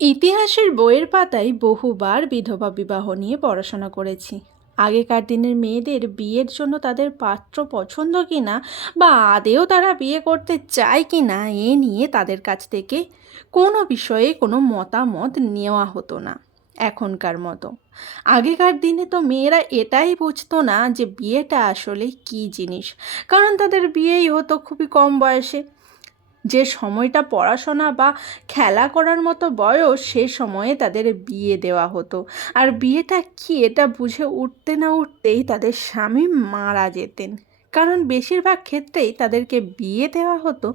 ইতিহাসের বইয়ের পাতায় বহুবার বিধবা বিবাহ নিয়ে পড়াশোনা করেছি। আগেকার দিনের মেয়েদের বিয়ের জন্য তাদের পাত্র পছন্দ কিনা বা আদেও তারা বিয়ে করতে চায় কি না এ নিয়ে তাদের কাছ থেকে কোনো বিষয়ে কোনো মতামত নেওয়া হতো না এখনকার মতো। আগেকার দিনে তো মেয়েরা এটাই বুঝতো না যে বিয়েটা আসলে কী জিনিস। কারণ তাদের বিয়েই হতো খুবই কম বয়সে। যে সময়টা পড়াশোনা বা খেলা করার মতো বয়স, সে সময়ে তাদের বিয়ে দেওয়া হতো। আর বিয়েটা কি এটা বুঝে উঠতে না উঠতেই তাদের স্বামী মারা যেতেন। কারণ বেশিরভাগ ক্ষেত্রেই তাদেরকে বিয়ে দেওয়া হতো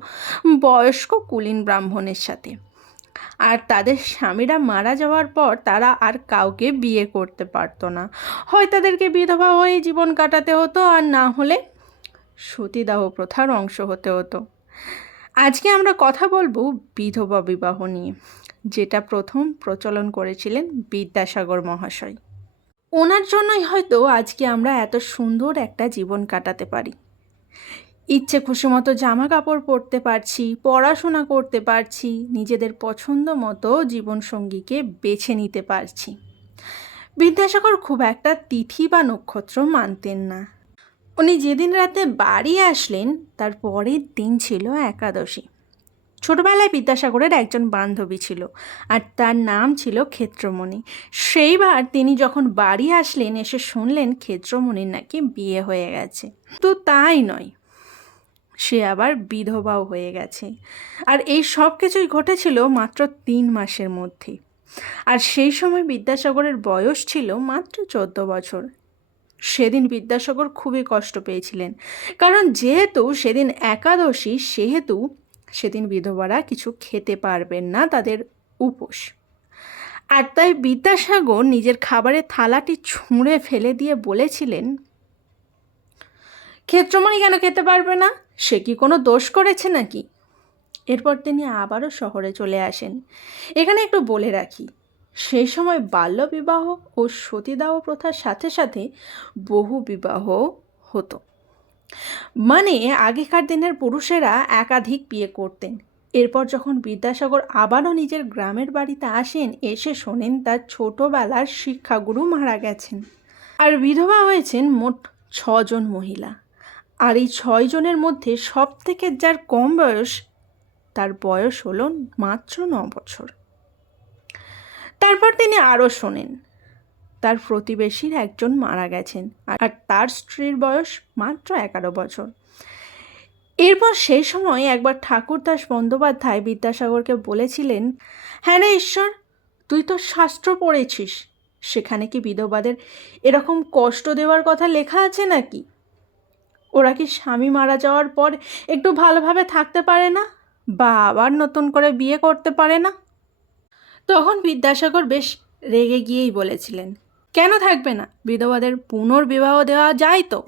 বয়স্ক কুলীন ব্রাহ্মণের সাথে। আর তাদের স্বামীরা মারা যাওয়ার পর তারা আর কাউকে বিয়ে করতে পারতো না। হয় তাদেরকে বিধবা হয়ে জীবন কাটাতে হতো আর না হলে সতীদাহ প্রথার অংশ হতে হতো। আজকে আমরা কথা বলব বিধবা বিবাহ নিয়ে, যেটা প্রথম প্রচলন করেছিলেন বিদ্যাসাগর মহাশয়। ওনার জন্যই হয়তো আজকে আমরা এত সুন্দর একটা জীবন কাটাতে পারি। ইচ্ছে খুশি মতো জামা কাপড় পরতে পারছি, পড়াশোনা করতে পারছি, নিজেদের পছন্দ মতো জীবনসঙ্গীকে বেছে নিতে পারছি। বিদ্যাসাগর খুব একটা তিথি বা নক্ষত্র মানতেন না। উনি যেদিন রাতে বাড়ি আসলেন, তার পরের দিন ছিল একাদশী। ছোটবেলায় বিদ্যাসাগরের একজন বান্ধবী ছিল আর তার নাম ছিল ক্ষেত্রমণি। সেইবার তিনি যখন বাড়ি আসলেন, এসে শুনলেন ক্ষেত্রমণির নাকি বিয়ে হয়ে গেছে। তো তাই নয়, সে আবার বিধবাও হয়ে গেছে। আর এই সব কিছুই ঘটেছিল মাত্র তিন মাসের মধ্যে। আর সেই সময় বিদ্যাসাগরের বয়স ছিল মাত্র চোদ্দ বছর। সেদিন বিদ্যাসাগর খুবই কষ্ট পেয়েছিলেন। কারণ যেহেতু সেদিন একাদশী, সেহেতু সেদিন বিধবারা কিছু খেতে পারবেন না তাদের উপোস। আর তাই বিদ্যাসাগর নিজের খাবারের থালাটি ছুঁড়ে ফেলে দিয়ে বলেছিলেন, ক্ষেত্রমণি কেন খেতে পারবে না? সে কি কোনো দোষ করেছে নাকি? এরপর তিনি আবারও শহরে চলে আসেন। এখানে একটু বলে রাখি সেই সময় বাল্যবিবাহ ও সতীদাহ প্রথার সাথে সাথে বহু বিবাহ হতো। মানে আগেকার দিনের পুরুষেরা একাধিক বিয়ে করতেন। এরপর যখন বিদ্যাসাগর আবারও নিজের গ্রামের বাড়িতে আসেন, এসে শোনেন তার ছোটোবেলার শিক্ষাগুরু মারা গেছেন। আর বিধবা হয়েছেন মোট ছজন মহিলা। আর এই ছয়জনের মধ্যে সব থেকে যার কম বয়স, তার বয়স হলো মাত্র ন বছর তারপর তিনি আরও শোনেন, তার প্রতিবেশীর একজন মারা গেছেন আর তার স্ত্রীর বয়স মাত্র এগারো বছর। এরপর সেই সময় একবার ঠাকুরদাস বন্দ্যোপাধ্যায় বিদ্যাসাগরকে বলেছিলেন হ্যাঁ রে ঈশ্বর, তুই তো শাস্ত্র পড়েছিস, সেখানে কি বিধবাদের এরকম কষ্ট দেওয়ার কথা লেখা আছে নাকি? ওরা কি স্বামী মারা যাওয়ার পর একটু ভালোভাবে থাকতে পারে না? বা আবার নতুন করে বিয়ে করতে পারে না? তখন বিদ্যাসাগর বেশ রেগে গিয়েই বলেছিলেন, কেন থাকবে না? বিধবাদের পুনর্বিবাহ দেওয়া যায় তো?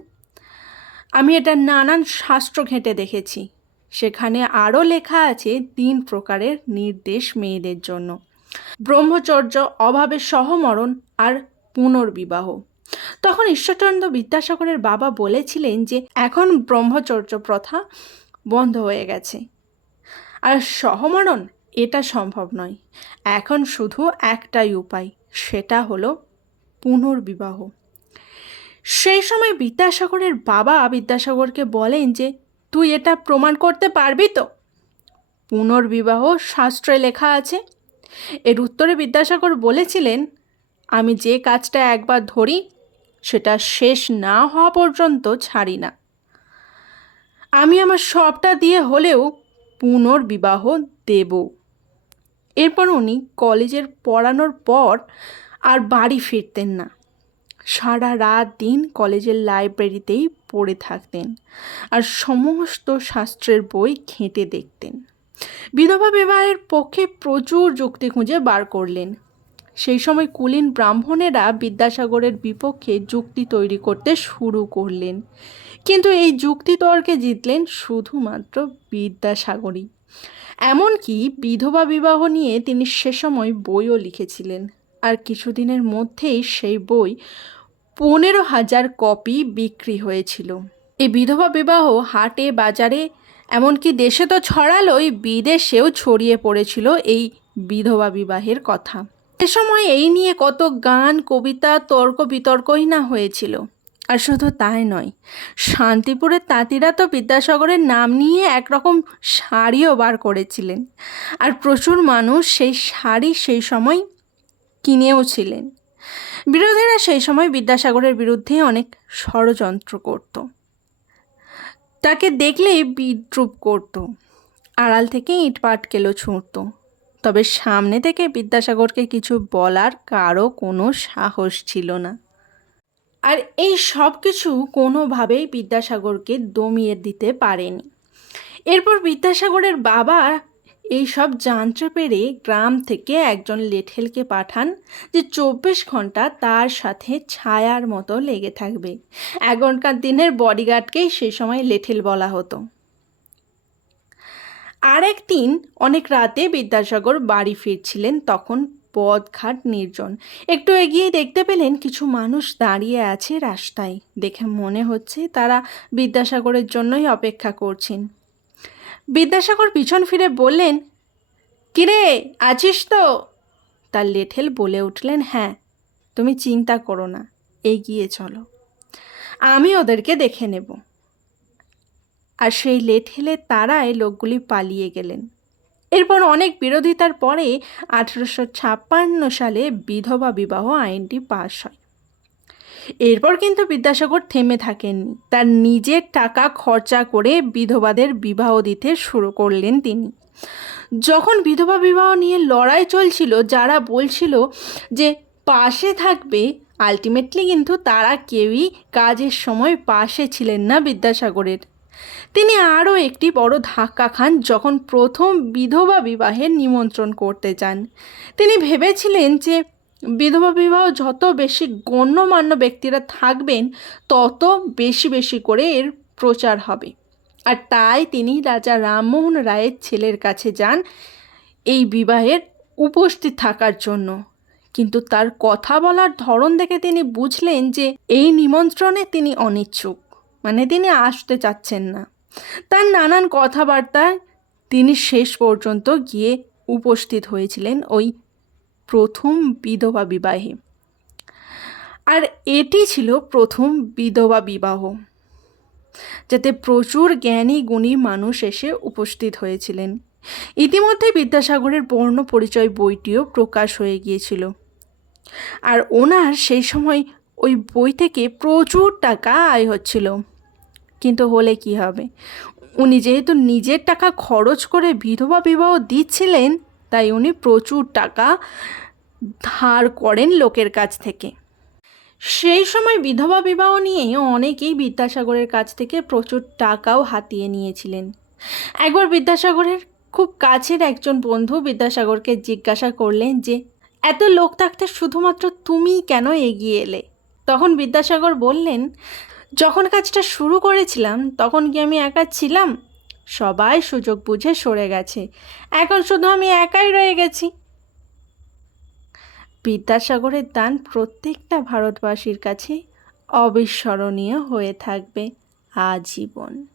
আমি এটা নানান শাস্ত্র ঘেঁটে দেখেছি। সেখানে আরও লেখা আছে তিন প্রকারের নির্দেশ মেয়েদের জন্য। ব্রহ্মচর্য, অভাবে সহমরণ আর পুনর্বিবাহ। তখন ঈশ্বরচন্দ্র বিদ্যাসাগরের বাবা বলেছিলেন যে, এখন ব্রহ্মচর্য প্রথা বন্ধ হয়ে গেছে। আর সহমরণ এটা সম্ভব নয়। এখন শুধু একটাই উপায়, সেটা হলো পুনর্বিবাহ। সেই সময় বিদ্যাসাগরের বাবা বিদ্যাসাগরকে বলেন যে, তুই এটা প্রমাণ করতে পারবি তো? পুনর্বিবাহ শাস্ত্রে লেখা আছে। এর উত্তরে বিদ্যাসাগর বলেছিলেন, আমি যে কাজটা একবার ধরি, সেটা শেষ না হওয়া পর্যন্ত ছাড়ি না। আমি আমার সবটা দিয়ে হলেও পুনর্বিবাহ দেব। এরপর উনি কলেজের পড়ানোর পর আর বাড়ি ফিরতেন না। সারা রাত দিন কলেজের লাইব্রেরিতেই পড়ে থাকতেন আর সমস্ত শাস্ত্রের বই ঘেঁটে দেখতেন। বিধবা বিবাহের পক্ষে প্রচুর যুক্তি খুঁজে বার করলেন। সেই সময় কুলীন ব্রাহ্মণেরা বিদ্যাসাগরের বিপক্ষে যুক্তি তৈরি করতে শুরু করলেন। কিন্তু এই যুক্তি তর্কে জিতলেন শুধুমাত্র বিদ্যাসাগরই। এমনকি বিধবা বিবাহ নিয়ে তিনি সে সময় বইও লিখেছিলেন। আর কিছুদিনের মধ্যেই সেই বই পনেরো হাজার কপি বিক্রি হয়েছিল। এই বিধবা বিবাহ হাটে, বাজারে, এমনকি দেশে তো ছড়ালোই, বিদেশেও ছড়িয়ে পড়েছিল এই বিধবা বিবাহের কথা। সে সময় এই নিয়ে কত গান, কবিতা, তর্ক বিতর্কই না হয়েছিল। আর শুধু তাই নয়, শান্তিপুরের তাঁতিরা তো বিদ্যাসাগরের নাম নিয়ে একরকম শাড়িও বার করেছিলেন। আর প্রচুর মানুষ সেই শাড়ি সেই সময় কিনেও ছিলেন। বিরোধীরা সেই সময় বিদ্যাসাগরের বিরুদ্ধে অনেক ষড়যন্ত্র করত। তাকে দেখলেই বিদ্রুপ করত। আড়াল থেকে ইট পাটকেলও ছুঁড়ত। তবে সামনে থেকে বিদ্যাসাগরকে কিছু বলার কারও কোনো সাহস ছিল না। আর এই সব কিছু কোনোভাবেই বিদ্যাসাগরকে দমিয়ে দিতে পারেনি। এরপর বিদ্যাসাগরের বাবা এই সব জানতে পেরে গ্রাম থেকে একজন লেঠেলকে পাঠান যে চব্বিশ ঘণ্টা তার সাথে ছায়ার মতো লেগে থাকবে। এখনকার দিনের বডিগার্ডকেই সে সময় লেঠেল বলা হতো। আরেক দিন অনেক রাতে বিদ্যাসাগর বাড়ি ফিরছিলেন তখন পথঘাট নির্জন। একটু এগিয়ে দেখতে পেলেন কিছু মানুষ দাঁড়িয়ে আছে রাস্তায়। দেখে মনে হচ্ছে তারা বিদ্যাসাগরের জন্যই অপেক্ষা করছেন। বিদ্যাসাগর পিছন ফিরে বললেন, কিরে, আছিস তো? তার লেঠেল বলে উঠলেন হ্যাঁ তুমি চিন্তা করো না, এগিয়ে চলো। আমি ওদেরকে দেখে নেব। আর সেই লেঠেলের তারায় লোকগুলি পালিয়ে গেলেন। এরপর অনেক বিরোধিতার পরে আঠেরোশো ছাপ্পান্ন সালে বিধবা বিবাহ আইনটি পাশ হয়। এরপর কিন্তু বিদ্যাসাগর থেমে থাকেননি। তার নিজের টাকা খরচা করে বিধবাদের বিবাহ দিতে শুরু করলেন তিনি। যখন বিধবা বিবাহ নিয়ে লড়াই চলছিল, যারা বলছিল যে পাশে থাকবে আলটিমেটলি কিন্তু তারা কেউই কাজের সময় পাশে ছিলেন না বিদ্যাসাগরের। তিনি আরও একটি বড় ধাক্কা খান যখন প্রথম বিধবা বিবাহের নিমন্ত্রণ করতে চান তিনি ভেবেছিলেন যে বিধবা বিবাহ যত বেশি গণ্যমান্য ব্যক্তিরা থাকবেন, তত বেশি বেশি করে এর প্রচার হবে। আর তাই তিনি রাজা রামমোহন রায়ের ছেলের কাছে যান এই বিবাহের উপস্থিত থাকার জন্য। কিন্তু তার কথা বলার ধরন দেখে তিনি বুঝলেন যে এই নিমন্ত্রণে তিনি অনিচ্ছুক। মানে তিনি আসতে চাচ্ছেন না। তার নানান কথাবার্তায় তিনি শেষ পর্যন্ত গিয়ে উপস্থিত হয়েছিলেন ওই প্রথম বিধবা বিবাহে। আর এটি ছিল প্রথম বিধবা বিবাহ, যাতে প্রচুর জ্ঞানী গুণী মানুষ এসে উপস্থিত হয়েছিলেন। ইতিমধ্যে বিদ্যাসাগরের বর্ণ পরিচয় বইটিও প্রকাশ হয়ে গিয়েছিল। আর ওনার সেই সময় ওই বই থেকে প্রচুর টাকা আয় হচ্ছিল। কিন্তু হলে কি হবে? উনি যেহেতু নিজের টাকা খরচ করে বিধবা বিবাহ দিচ্ছিলেন, তাই উনি প্রচুর টাকা ধার করেন লোকের কাছ থেকে। সেই সময় বিধবা বিবাহ নিয়ে অনেকেই বিদ্যাসাগরের কাছ থেকে প্রচুর টাকাও হাতিয়ে নিয়েছিলেন। একবার বিদ্যাসাগরের খুব কাছের একজন বন্ধু বিদ্যাসাগরকে জিজ্ঞাসা করলেন যে, এত লোক থাকতে শুধুমাত্র তুমি কেন এগিয়ে এলে? তখন বিদ্যাসাগর বললেন যখন কাজটা শুরু করেছিলাম, তখন কি আমি একা ছিলাম? সবাই সুযোগ বুঝে সরে গেছে। এখন শুধু আমি একাই রয়ে গেছি। বিদ্যাসাগরের দান প্রত্যেকটা ভারতবাসীর কাছে অবিস্মরণীয় হয়ে থাকবে আজীবন।